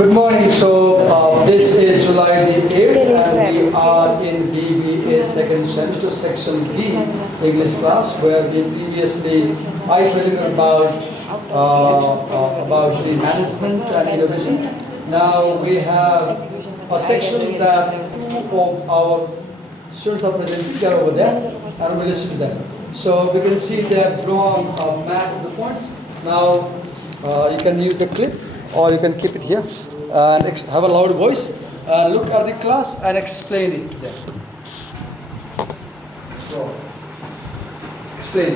Good morning. This is July the 8th and we are in BBA second semester section B English class where we previously I told you about the management and innovation. Now we have a section that our students are presenting. They are over there and we listen to them. So we can see they have drawn a map of the points. Now you can use the clip or you can keep it here and have a loud voice. Look at the class and explain it to them. So, explain.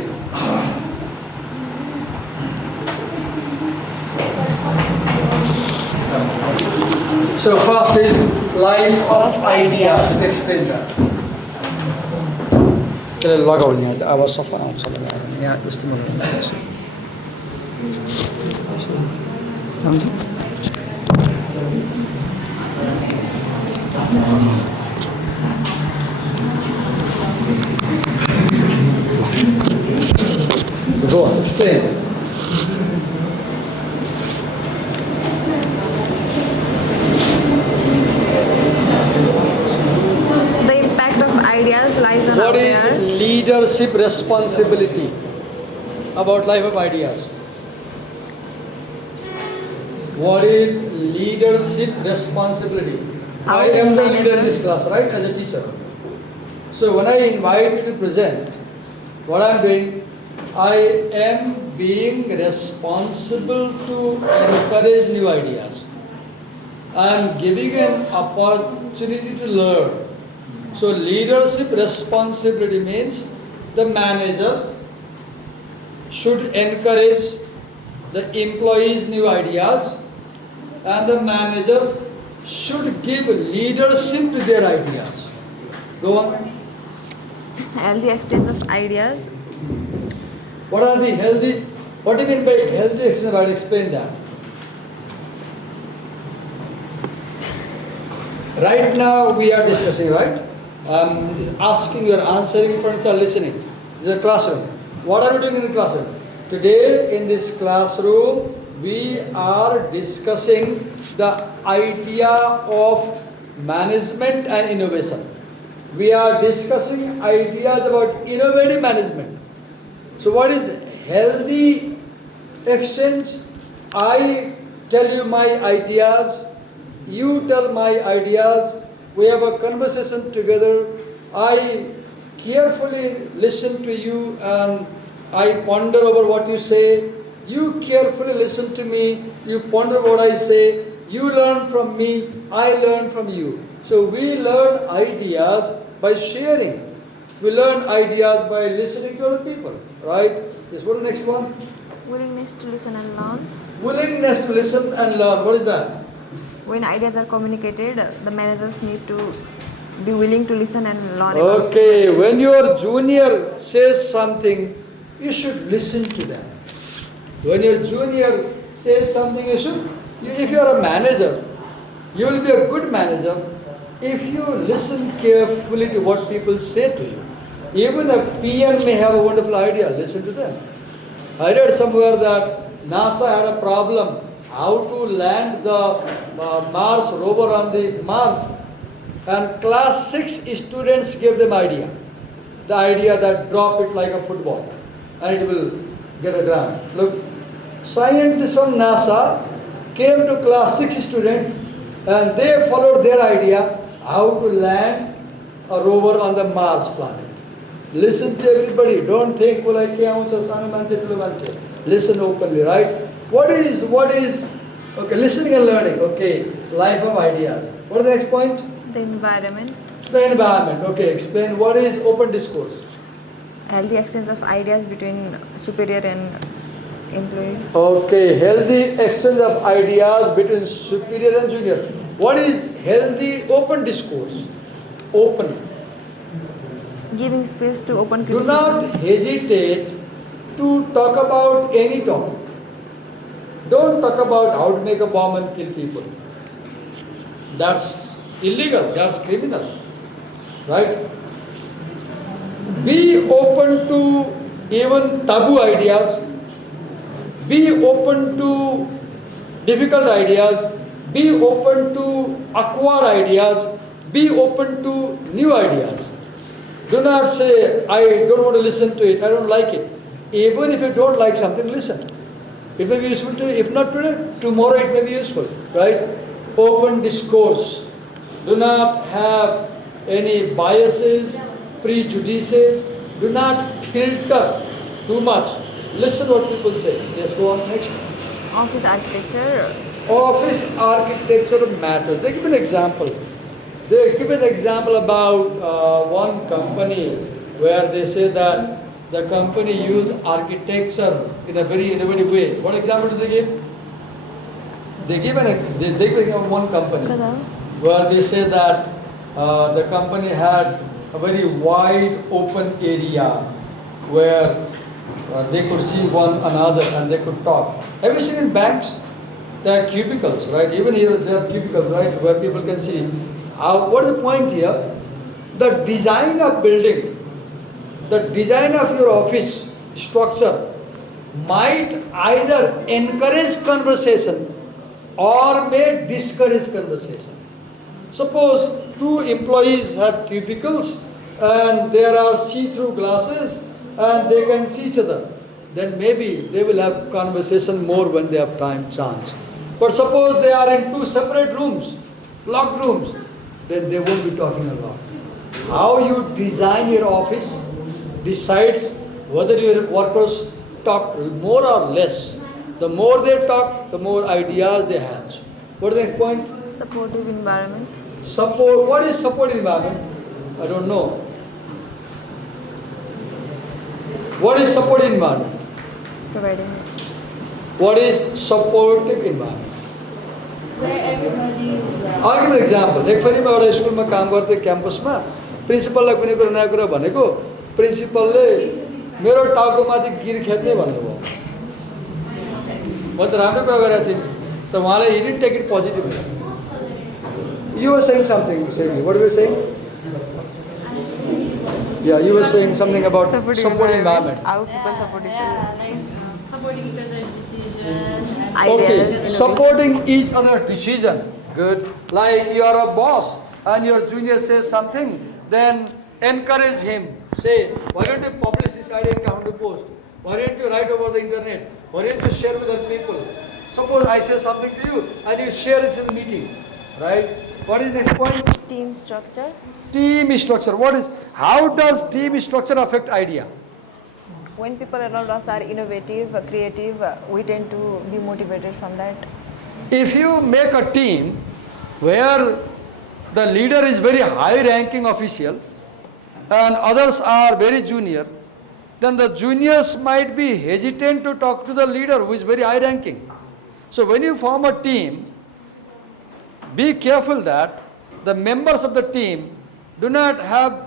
So first is life of ideas. Let's explain that. चलो लगाओ यहाँ आवाज सफा आउँछ लगाएर यहाँ यस्तो लगाउँछ Go on, explain. The impact of ideas lies on What our is leadership responsibility about life of ideas? What is leadership responsibility? I am the leader in this class, right, as a teacher. So when I invite you to present, what I am doing, I am being responsible to encourage new ideas. I am giving an opportunity to learn. So leadership responsibility means the manager should encourage the employees' new ideas and the manager should give leadership to their ideas. Go on. healthy exchange of ideas. What are the healthy? What do you mean by healthy exchange? I'll explain that. Right now we are discussing, right? Asking, you are answering, friends are listening. This is a classroom. What are we doing in the classroom? Today in this classroom, we are discussing the idea of management and innovation. We are discussing ideas about innovative management. So what is healthy exchange? I tell you my ideas, you tell my ideas, we have a conversation together. I carefully listen to you and I ponder over what you say. You carefully listen to me. You ponder what I say. You learn from me. I learn from you. So we learn ideas by sharing. We learn ideas by listening to other people. Right? Yes, what is the next one? Willingness to listen and learn. Willingness to listen and learn. What is that? When ideas are communicated, the managers need to be willing to listen and learn. Okay, when your junior says something, you should listen to them. When your junior says something, if you are a manager, you will be a good manager if you listen carefully to what people say to you. Even a PM may have a wonderful idea, listen to them. I read somewhere that NASA had a problem how to land the Mars rover on the Mars, and class 6 students gave them idea. The idea that drop it like a football and it will get a ground. Look, scientists from NASA came to class 6 students and they followed their idea how to land a rover on the Mars planet. Listen to everybody. Don't think, well, I can't. Listen openly, right? What is, okay, listening and learning, okay, life of ideas. What is the next point? The environment. The environment, okay, explain what is open discourse. Healthy exchange of ideas between superior and employees. Okay, healthy exchange of ideas between superior and junior. What is healthy open discourse? Open. Giving space to open Do criticism. not hesitate to talk about any topic. Don't talk about how to make a bomb and kill people. That's illegal, that's criminal. Right? Be open to even taboo ideas. Be open to difficult ideas. be open to acquire ideas, be open to new ideas. Do not say, I don't want to listen to it, I don't like it. Even if you don't like something, listen. It may be useful to you, if not today, tomorrow it may be useful, right? Open discourse. Do not have any biases, prejudices. Do not filter too much. Listen what people say. Let's go on next one. Office architecture. Office architecture matters. They give an example. They give an example about one company where they say that the company used architecture in a very innovative way. What example do they give? They give one company where they say that the company had a very wide open area where they could see one another and they could talk. Have you seen in banks? There are cubicles, right? Even here there are cubicles, right, where people can see. What is the point here? The design of building, the design of your office structure might either encourage conversation or may discourage conversation. Suppose two employees have cubicles and there are see-through glasses and they can see each other. Then maybe they will have conversation more when they have time, chance. But suppose they are in two separate rooms, locked rooms, then they won't be talking a lot. How you design your office decides whether your workers talk more or less. The more they talk, the more ideas they have. What is the next point? Supportive environment. Support. What is supportive environment? I don't know. What is supportive environment? Providing. What is supportive environment? Where everybody is. I'll give an example. एक फेरि म एउटा स्कुलमा काम गर्थेँ क्याम्पसमा प्रिन्सिपललाई कुनै कुरा नयाँ कुरा भनेको प्रिन्सिपलले मेरो टाउकोमाथि गिर खेद्ने भन्नुभयो मैले त राम्रो कुरा गरेको थिएँ त उहाँले he didn't take it positively. You were saying something, Semi. What were you saying? Yeah, you were saying something about supporting environment. How people support each other. Yeah, like supporting each other's decisions. Okay, supporting each other's decision. Good. Like you are a boss and your junior says something, then encourage him. Say, why don't you publish this idea in Kahoot post? Why don't you write over the internet? Why don't you share with other people? Suppose I say something to you and you share this in the meeting, right? What is the next point? Team structure. Team structure. How does team structure affect idea? When people around us are innovative, creative, we tend to be motivated from that. If you make a team where the leader is very high ranking official and others are very junior, then the juniors might be hesitant to talk to the leader who is very high ranking. So when you form a team, be careful that the members of the team do not have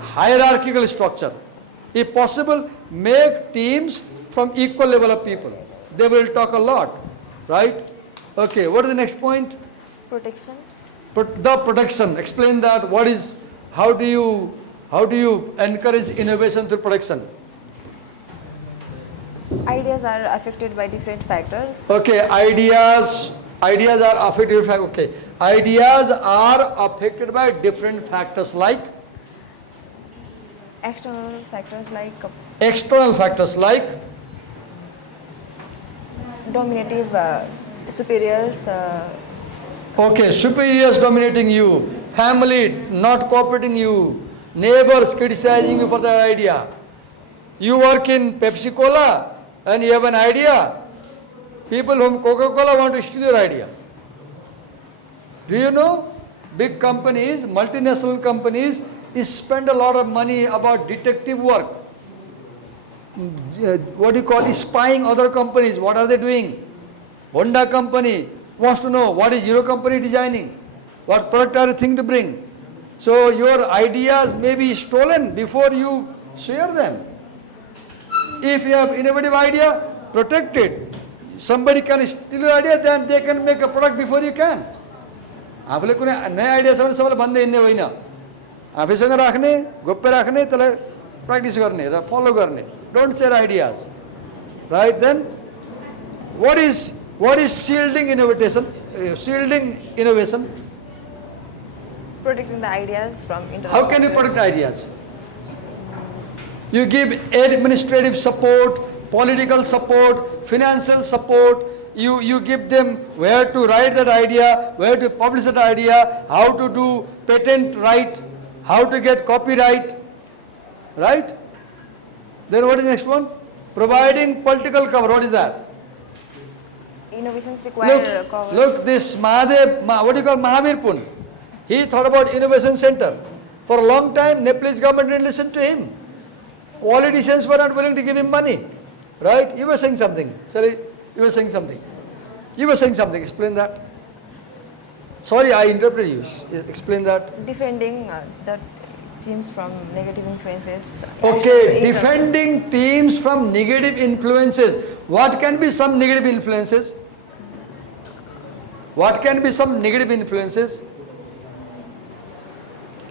hierarchical structure. If possible, make teams from equal level of people. They will talk a lot, right? Okay, what is the next point? Protection. The protection. Explain that. How do you encourage innovation through protection? Ideas are affected by different factors. Okay, ideas are affected by ideas are affected by different factors like External factors like dominative superiors. Okay, superiors dominating you, family not cooperating you, neighbors criticizing you for that idea. You work in Pepsi Cola and you have an idea. People from Coca-Cola want to steal your idea. Do you know? Big companies, multinational companies, spend a lot of money about detective work. What do you call it? Spying other companies. What are they doing? Honda company wants to know what is your company designing, what product are you thinking to bring. So your ideas may be stolen before you share them. If you have innovative idea, protect it. Somebody can steal your idea, then they can make a product before you can. आफूले कुनै नयाँ idea छ भने सबैलाई भन्दै हिँड्ने होइन, आफैसँग राख्ने, गोप्य राख्ने, त्यसलाई प्र्याक्टिस गर्ने र फलो गर्ने. Don't share ideas, right? Then what is What is shielding innovation? Shielding innovation. Protecting the ideas from How can you protect ideas? You give administrative support, political support, financial support. You give them where to write that idea, where to publish that idea, how to do patent right, how to get copyright, right? Then what is the next one? Providing political cover. What is that? Innovations require Look, this Mahadev, what do you call Mahavir Pun? He thought about innovation center. For a long time, Nepalese government didn't listen to him. Politicians were not willing to give him money. Right? You were saying something. Sorry, you were saying something. You were saying something. Explain that. Sorry, I interrupted you. Explain that. Defending the teams from negative influences. Okay, defending teams from negative influences. What can be some negative influences? What can be some negative influences?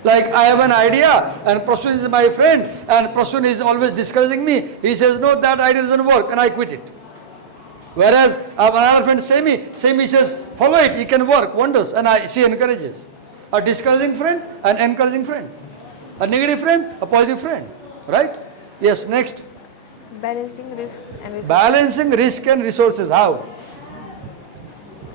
Like I have an idea and Prasun is my friend and Prasun is always discouraging me. He says, no, that idea doesn't work and I quit it. Whereas another friend Semi says, follow it, it can work, wonders, and she encourages. A discouraging friend, an encouraging friend. A negative friend, a positive friend. Right? Yes, next. Balancing risks and resources. Balancing risk and resources. How?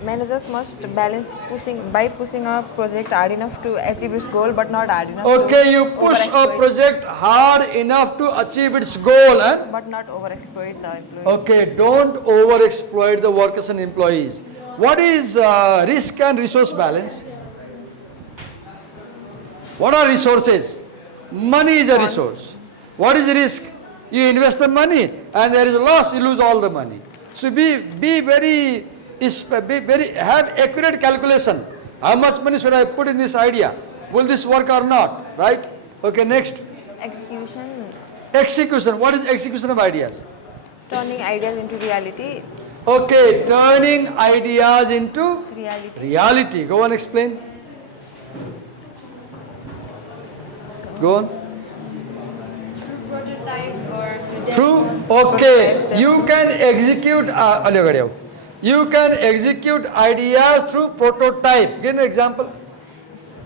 Managers must balance pushing a project hard enough to achieve its goal but not hard enough Okay, you push a project hard enough to achieve its goal. But not overexploit the employees. Okay, don't overexploit the workers and employees. What is risk and resource balance? What are resources? Money is a resource. What is risk? You invest the money and there is a loss, you lose all the money. So be very have accurate calculation. How much money should I put in this idea? Will this work or not? Right? Okay, next. Execution. Execution. What is execution of ideas? Turning ideas into reality. Okay, turning ideas into Reality. Go on, explain. Go on. Prototypes or Through, demos. okay, you can execute, you can execute ideas through prototype. Give an example.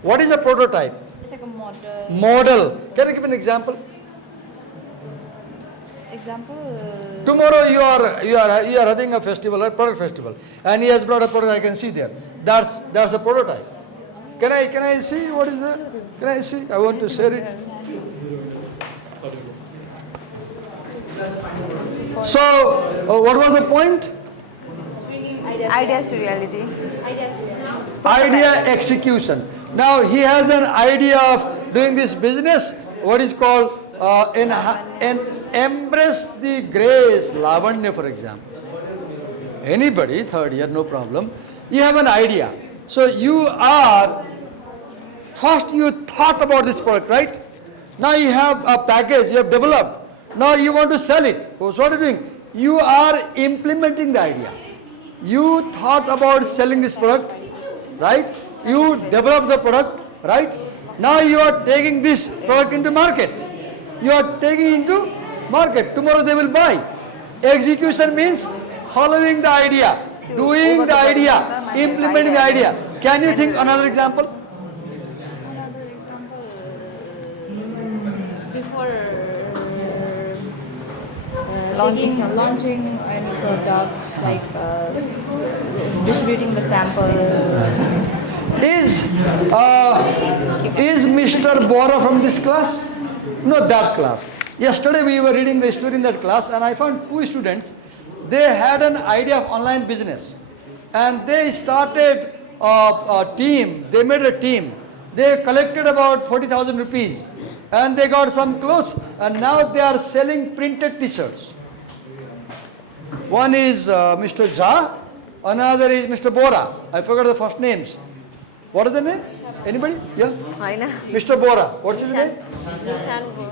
What is a prototype? It's like a model. Model. Can you give an example? Example. Tomorrow you are having a festival, a product festival, and he has brought a product. I can see there. That's a prototype. Can I see what is there? Can I see? I want to share it. So, what was the point? Bringing Ideas to reality. Ideas to reality. Idea execution. Now he has an idea of doing this business. What is called embrace the grace, Lavanya, for example. Anybody, third year, no problem. You have an idea. So first you thought about this product, right? Now you have a package, you have developed. Now you want to sell it. So what are you doing? You are implementing the idea. You thought about selling this product, right? You developed the product, right? Now you are taking this product into market. You are taking into market. Tomorrow they will buy. Execution means following the idea, doing the idea, implementing the idea. Can you think another example? Another example. Before launching any product, like distributing the sample. Is Mr. Bora from this class? No, that class. Yesterday we were reading the story in that class and I found two students. They had an idea of online business and they started a team. They made a team. They collected about 40,000 rupees and they got some clothes and now they are selling printed t-shirts. One is Mr. Jha, another is Mr. Bora. I forgot the first names. What is the name? Anybody? Yeah? Mr. Bora. What's his name?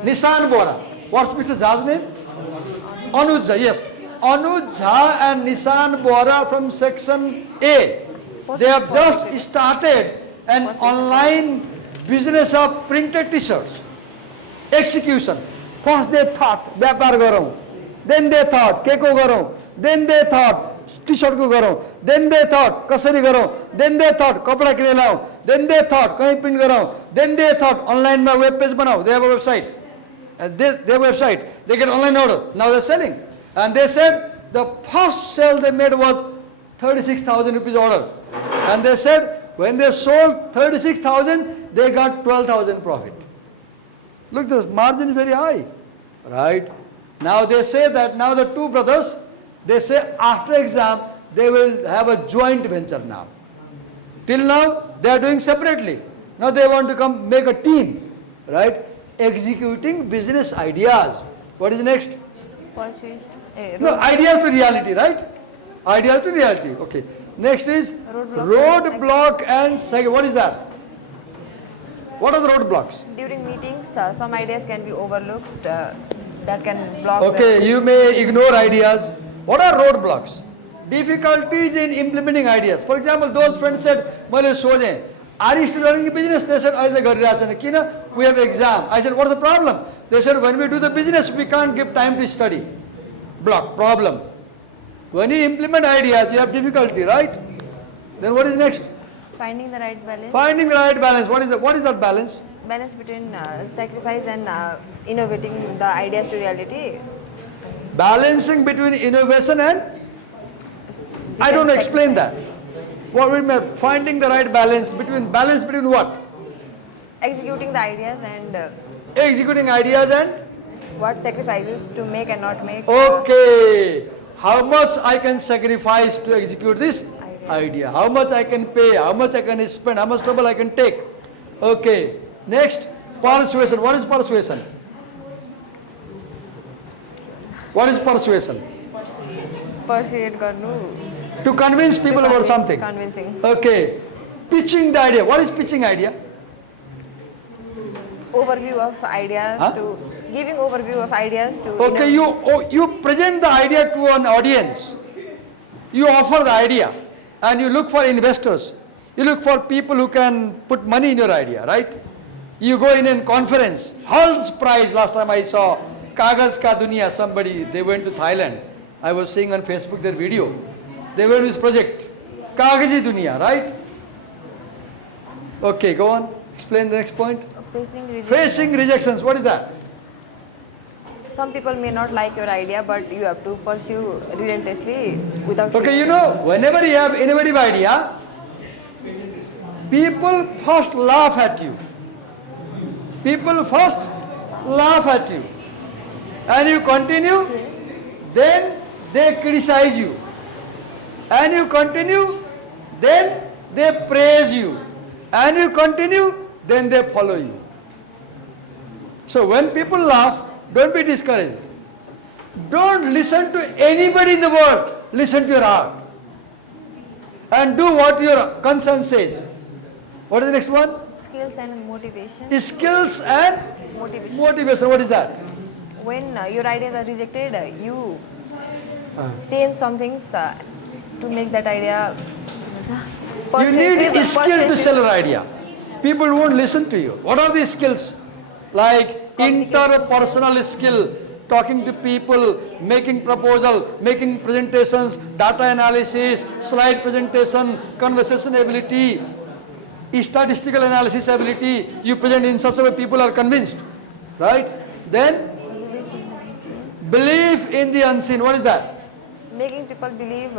Nissan Bora. What's Mr. Jha's name? Anuj Jha, yes. Anuj Jha and Nissan Bora from section A. They have just started an online business of printed t-shirts. Execution. First they thought, vyapar garau. Then they thought, keko garau. Then they thought, T-shirt को गरौँ, then they thought कसरी गरौँ, then they thought कपडा किन लाऊँ, then they thought कहीँ print गरौँ, then they thought online मा वेब पेज बनाऊ, they have a website, they have a website, they get online order, now they're selling, and they said the first sale they made was 36,000 rupees order, and they said when they sold 36,000 they got 12,000 profit. Look, the margin is very high, right? Now they say that now the two brothers, they say after exam they will have a joint venture now. Till now they are doing separately. Now they want to come make a team, right? Executing business ideas. What is next? Persuasion. No, ideal to reality, right? Ideal to reality. Okay. Next is roadblock and what is that? What are the roadblocks? During meetings, some ideas can be overlooked. That can block. Okay, you may ignore ideas. What are roadblocks? Difficulties in implementing ideas. For example, those friends said, "मैले सोधेँ, are you still running the business?" They said, "अहिले गरिरहेको छैन." किन? We have exam. I said, "What is the problem?" They said, "When we do the business, we can't give time to study." Block, problem. When you implement ideas, you have difficulty, right? Then what is next? Finding the right balance. Finding the right balance. What is that balance? Balance between sacrifice and innovating the ideas to reality. Balancing between innovation and I don't explain that. What we mean finding the right balance between what? Executing the ideas and Executing ideas and what sacrifices to make and not make. okay. How much I can sacrifice to execute this idea? How much I can pay? How much I can spend? How much trouble I can take? Okay. Next, persuasion. What is persuasion? What is persuasion? Persuade garnu. To convince people about something. Convincing. Okay. Pitching the idea. What is pitching idea? Overview of ideas Huh? to giving overview of ideas to. Okay, you present the idea to an audience. You offer the idea and you look for investors. You look for people who can put money in your idea, right? You go in a conference. Hal's prize last time I saw. Kagaz Ka Duniya, somebody, they went to Thailand. I was seeing on Facebook their video. They went to this project. Kagaji Duniya, right? Okay, go on. Explain the next point. Facing rejection. Facing rejections. What is that? Some people may not like your idea, but you have to pursue relentlessly without. Okay, you know, whenever you have innovative idea, people first laugh at you. People first laugh at you. And you continue, then they criticize you. And you continue, then they praise you. And you continue, then they follow you. So when people laugh, don't be discouraged. Don't listen to anybody in the world. Listen to your heart. And do what your conscience says. What is the next one? Skills and motivation. Skills and motivation. What is that? When your ideas are rejected, you change some things to make that idea. You need a skill to persuasive. sell your idea. People won't listen to you. What are these skills? Like interpersonal skill, talking to people, making proposal, making presentations, data analysis, slide presentation, conversation ability, statistical analysis ability. You present in such a way people are convinced, right? Then belief in the unseen. What is that? Making people believe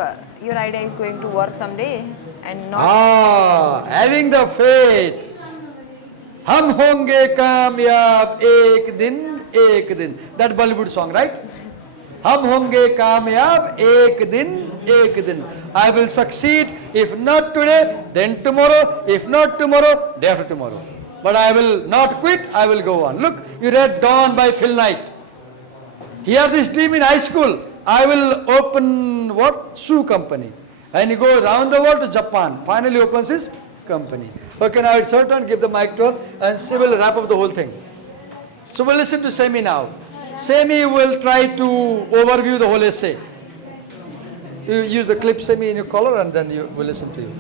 your idea is going to work someday and not. Having the faith. हम होंगे कामयाब एक दिन. That Bollywood song, right? हम होंगे कामयाब एक दिन. I will succeed. If not today, then tomorrow. If not tomorrow, day after tomorrow. But I will not quit. I will go on. Look, you read Dawn by Phil Knight. He had this dream in high school. I will open what? Shoe company. And he goes around the world to Japan. Finally opens his company. Okay, now it's her turn. Give the mic to her and she will wrap up the whole thing. So we'll listen to Semi now. Semi will try to overview the whole essay. You use the clip Semi in your collar and then you will listen to you.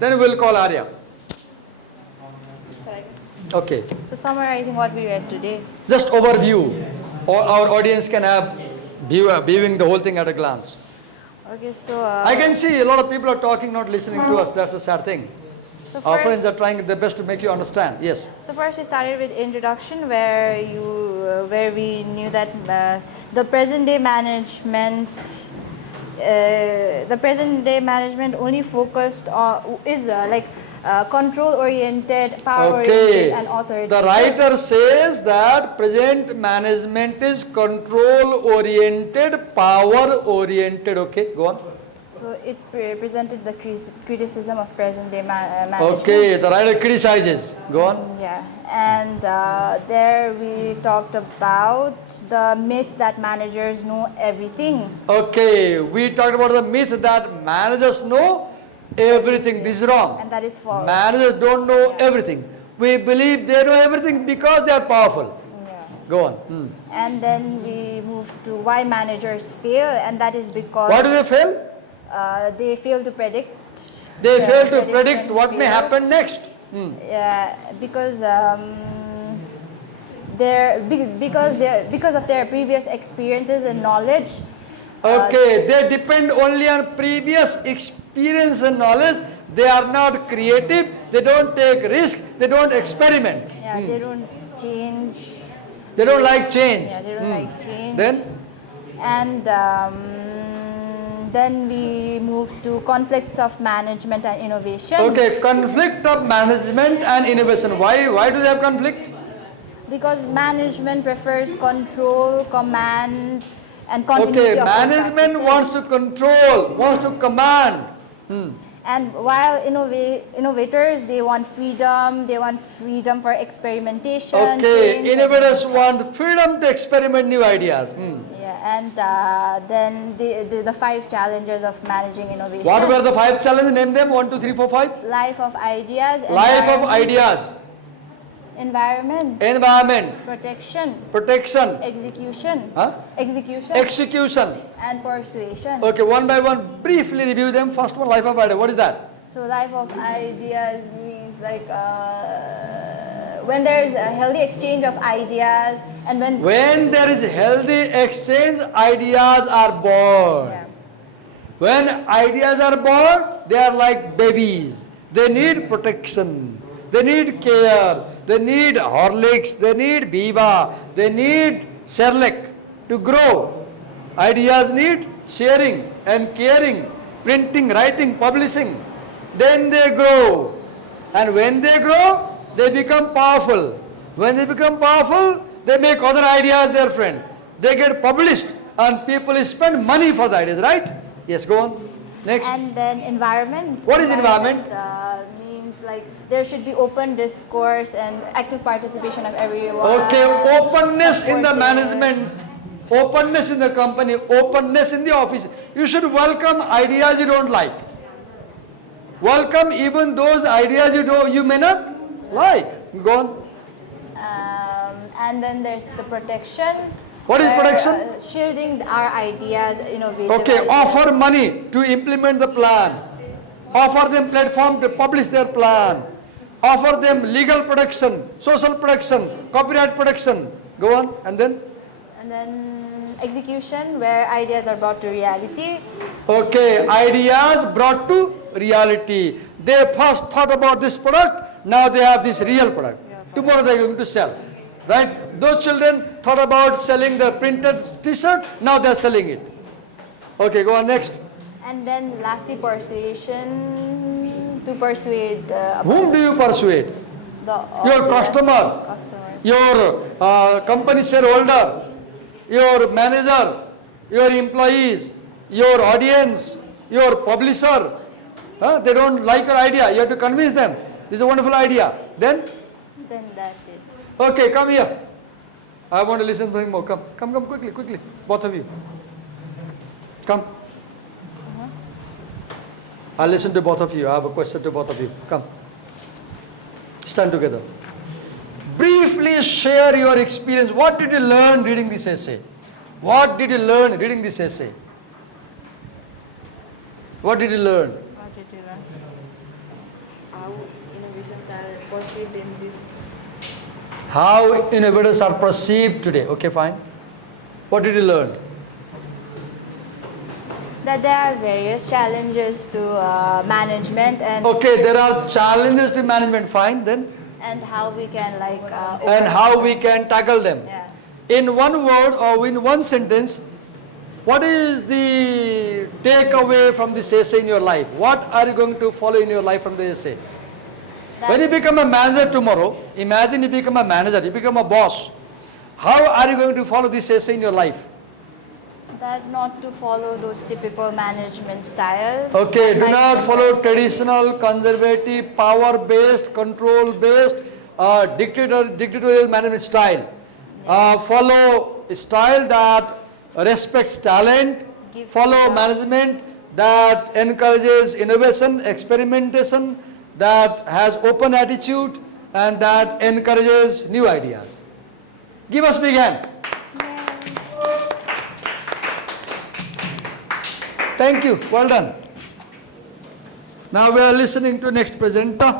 Then we'll call Arya. Okay. So summarizing what we read today. Just overview. Or our audience can have viewing the whole thing at a glance. Okay, so I can see a lot of people are talking, not listening to us. That's a sad thing. so Our friends first, are trying their best to make you understand. Yes. so first we started with introduction where we knew that the present day management only focused on is control oriented, power oriented, Okay. and authoritative. The writer says that present management is control oriented, power oriented. Okay, go on. So it presented the criticism of present day management. Okay, the writer criticizes. Go on. Yeah, and there we talked about the myth that managers know everything. Okay, we talked about the myth that managers know everything. This is wrong. And that is false. Managers don't know everything. We believe they know everything because they are powerful. Yeah. Go on. Hmm. And then we moved to why managers fail, and that is because Why do they fail? they fail to predict. They the fail to prediction predict what may fails. happen next. Hmm. Because because of their previous experiences and knowledge. Okay, they depend only on previous experience and knowledge. They are not creative. They don't take risk. They don't experiment. Yeah, they don't change. They don't like change. Yeah, they don't like change. Then Then we move to conflicts of management and innovation. okay, conflict of management and innovation. Why do they have conflict? Because management prefers control, command, and continuity Okay, of management practices. wants to control, wants to command. And while innovators, they want freedom for experimentation. Okay, change, innovators want freedom to experiment new ideas. Yeah, and then the 5 challenges of managing innovation. What were the 5 challenges? Name them. 1, 2, 3, 4, 5. Life of ideas. Life of ideas. Environment. Environment. Protection. Execution. Huh? Execution. And persuasion. Okay, one by one, briefly review them. First one, life of idea. What is that? So life of ideas means when there's a healthy exchange of ideas, and when there is healthy exchange, ideas are born. Yeah. When ideas are born, they are like babies. They need protection. They need care. They need Horlicks. They need Biva. They need Cerelac to grow. Ideas need sharing and caring, printing, writing, publishing. Then they grow. And when they grow, they become powerful. When they become powerful, they make other ideas their friend. They get published and people spend money for the ideas, right? Yes, go on. Next. And then environment. What is environment? Means there should be open discourse and active participation of everyone. Okay, openness in the management, openness in the company, openness in the office. You should welcome ideas you don't like. Welcome even those ideas you may not like. Go on. And then there's the protection. What is where, protection? Shielding our ideas, innovative Okay, ideas. offer money to implement the plan. Offer them platform to publish their plan. Offer them legal protection, social protection, copyright protection. Go on, and then? And then execution, where ideas are brought to reality. Okay, ideas brought to reality. They first thought about this product, now they have this real product. Tomorrow they are going to sell. Right? Those children thought about selling the printed t-shirt, now they are selling it. Okay, go on next. And then lastly, persuasion, to persuade. Whom do you persuade? Your customer, your company shareholder, your manager, your employees, your audience, your publisher. They don't like your idea. You have to convince them. This is a wonderful idea. Then that's it. okay, come here. I want to listen to something more. Come quickly. Both of you. Come. I'll listen to both of you. I have a question to both of you. Come. Stand together. Briefly share your experience. What did you learn reading this essay? What did you learn reading this essay? What did you learn? How innovations are perceived in this. How innovators are perceived today. Okay, fine. What did you learn? That there are various challenges to management and Okay, there are challenges to management, fine, then. and how we can like And how overcome we them. can tackle them. Yeah. In one word or in one sentence, what is the takeaway from this essay in your life? What are you going to follow in your life from the essay? When you become a manager tomorrow, imagine you become a manager, you become a boss. How are you going to follow this essay in your life? That not to follow those typical management styles. Okay, do Like not the follow best traditional, conservative, power-based, control-based, dictatorial management style. Follow a style that respects talent, Give follow freedom. management that encourages innovation, experimentation, that has open attitude, and that encourages new ideas. Give us big hand. Thank you. Well done. Now we are listening to next presenter.